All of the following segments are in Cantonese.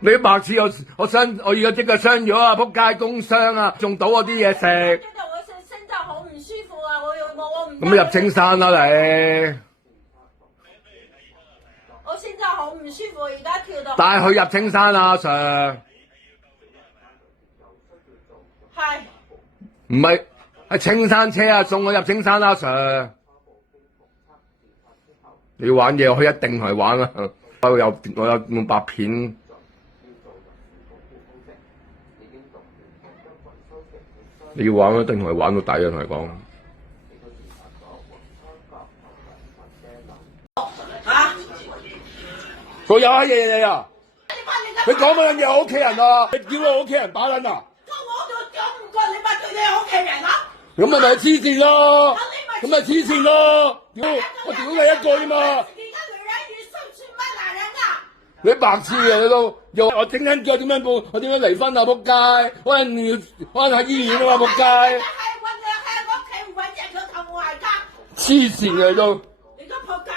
你白痴我而家即刻傷咗啊！仆街工傷啊，仲倒我啲嘢食。真係我身體好唔舒服啊！我唔。咁入青山啦你。我現在好唔舒服，而家跳到。帶佢入青山啊 ，Sir。係。唔係，係青山車啊，送我入青山啦 ，Sir。你要玩嘢，我一定同佢玩啊！我有用白片。你要玩一定同佢玩到底啊！同佢講。啊！佢有乜嘢啊？你講乜嘢？我屋企人啊！你叫我屋企人打撚啊！我就講唔過你咪對你屋企人啦。咁咪黐線咯！咁咪黐線咯！我屌你一個啫嘛！你白痴嘅你都，我整親腳點樣報？我點樣離婚啊？仆街！我喺醫院啊嘛！仆街！黐線嘅你都，你個仆街！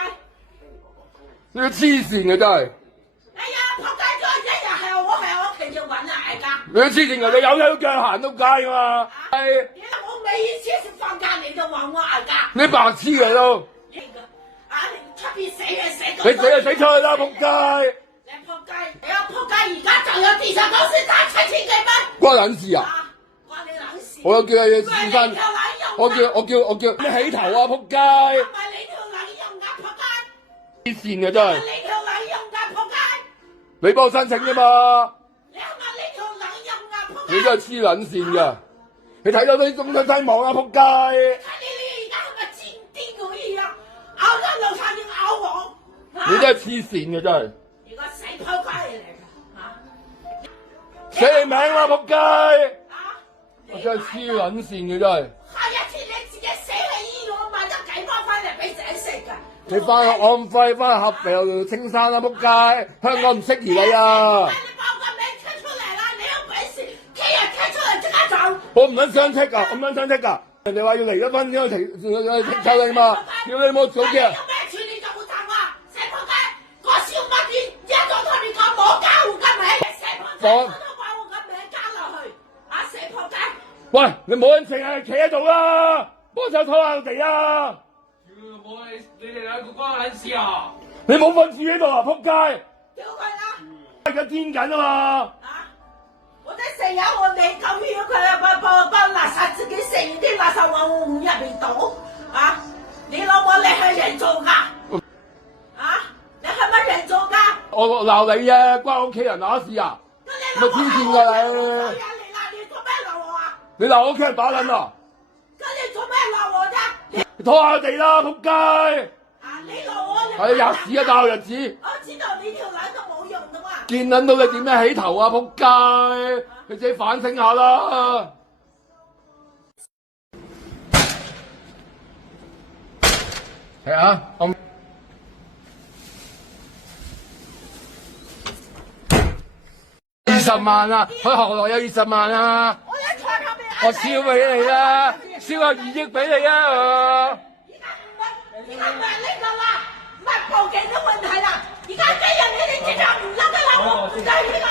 你個黐線嘅真係。哎呀，仆街咗一日係我屋企就揾大家。你黐線嘅，你有隻腳行到街噶嘛？係。我每一次放假你都揾我嗌交。你白痴嘅都。出邊死人死你死就死出去啦！仆街！你仆街！你仆街！而家就有地產公司賺7千幾蚊。關撚事啊！關你撚事！我有叫你試翻，我叫咩起頭啊！仆街！係咪你條撚用㗎仆街？黐線嘅真係。你條撚用㗎仆街？你幫我申請啫嘛！你係咪你條撚用㗎仆街？你真係黐撚線㗎！你睇到啲中央新網啊！仆街！睇你而家係咪賤癲咁樣咬咗老闆要咬我？你真係黐線嘅真係。而家死仆街嚟㗎寫你名啦！仆街！我你真係黐撚線嘅真係。下一次你自己死喺醫院，我買咗幾包翻嚟俾仔食㗎。你翻去安徽，翻去合肥、青山啦！仆街！香港唔適宜你啊！你報個名出出嚟啦！你有本事，聽日聽出嚟即刻走。我唔撚相識㗎，我唔撚相識㗎。人哋話要離咗婚先可以抽你嘛？叫你冇早嘅。有咩處理就冇答我，死仆街！個小乜店一早同你講冇加我嘅名，死仆街！我都把我嘅名加落去，死仆街！喂，你冇人淨係企喺度啦，幫手拖下地啊！你哋兩個關我撚事啊！你冇瞓住喺度啊！仆街！屌佢啦！而家癲緊啊嘛！我在成日我未夠票，佢把垃圾自己食完啲垃圾往我碗入邊倒啊！你老母你係人做㗎？你係乜人做㗎？我鬧你啊！關我屋企人打事啊！咪黐線㗎你！你做咩鬧我啊？你鬧我屋企人打撚啊！咁你做咩鬧我啫？你拖下地啦！仆街！你鬧我你係日子啊，教日子！我知道你條撚都冇用㗎嘛！見撚到你點樣起頭啊！仆街！你自己反省下啦！係啊，我20萬啊！佢何來有20萬啊？我一坐後面，我燒俾你啦，燒個2億俾你啊！而家唔係呢個啦，唔係報警嘅問題啦，而家俾人你哋即刻唔得㗎啦，我唔制呢個。